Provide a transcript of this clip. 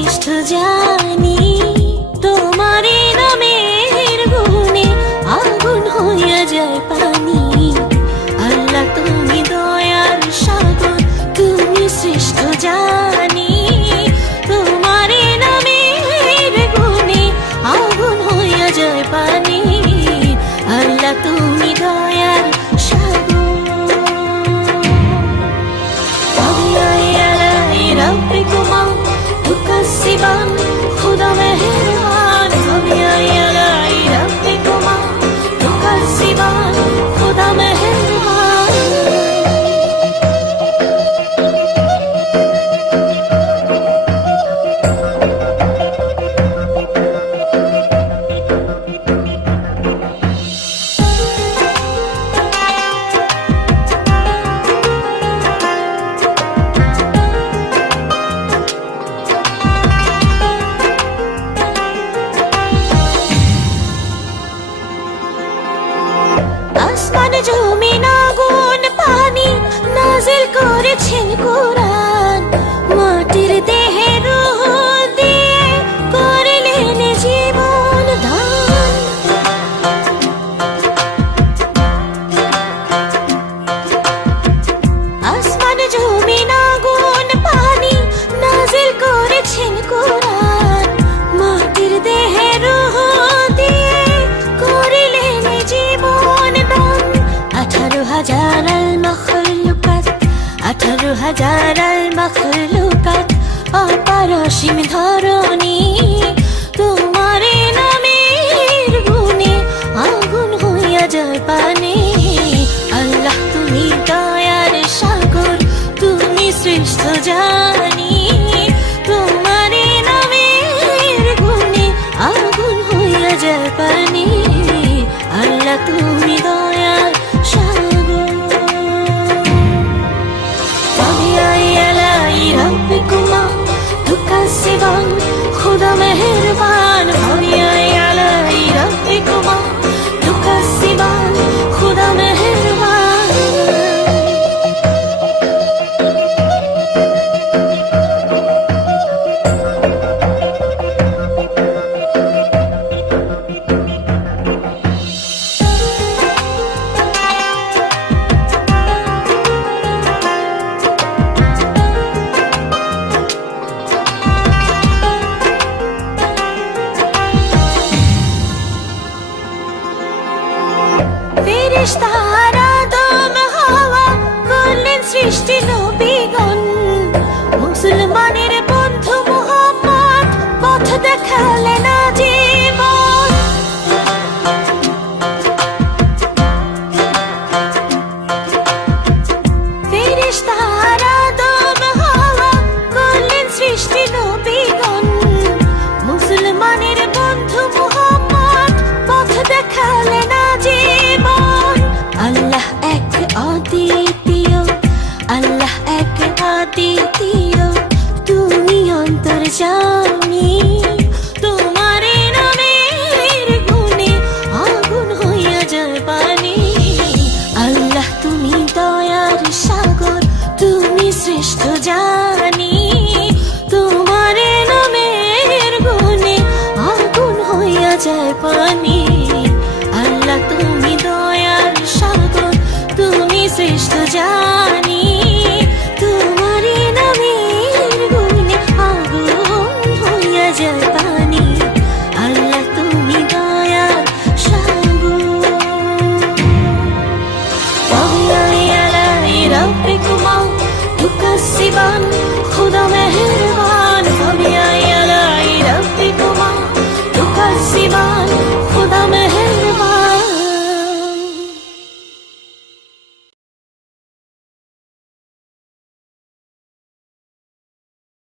শ্রেষ্ঠ জানি, তোমারই নামের গুণে আগুন হইয়া যায় পানি। আল্লাহ তুমি দয়ার সাগর, তুমি শ্রেষ্ঠ জানি, তোমারই নামের গুণে আগুন হইয়া যায় পানি। আল্লাহ তুমি দয়ার সাগর। ربكما تكسبان خدا مهربان ربكما تكسبان خدا مهربان আসমান জমিন আগুন পানি নাজিল করেছেন কোরআন, মাটির দেহে রূহ দিয়ে করলেন জীবন দান। আসমান জমিন আগুন পানি নাজিল করেছেন কোরআন, মাটির দেহে রূহ দিয়ে করলেন জীবন দান। 18,000 المخلوقات 18,000 المخلوقات অপারসীম ধরণী, তোমার নামের গুণে আগুন হইয়া যায় পানি। আল্লাহ তুমি দয়ার সাগর, তুমি শ্রেষ্ঠ জানি, তোমার নামের গুণে আগুন হইয়া যায় পানি। আল্লাহ তুমি দয়ার সাগর। ربكما تكسبان خدا مهربان ربكما تكسبان خدا مهربان ফেরেশতারা আদম হাওয়া করলেন সৃষ্টি নবীগণ, মুসলমানের বন্ধু মুহাম্মদ পথ দেখালেন জীবন। ফেরেশতারা আদম হাওয়া করলেন সৃষ্টি নবীগণ, মুসলমানের বন্ধু মুহাম্মদ পথ দেখালেন জীবন। আল্লাহ এক অদ্বিতীয়, আল্লাহ এক অদ্বিতীয়, তুমি অন্তর্যামী।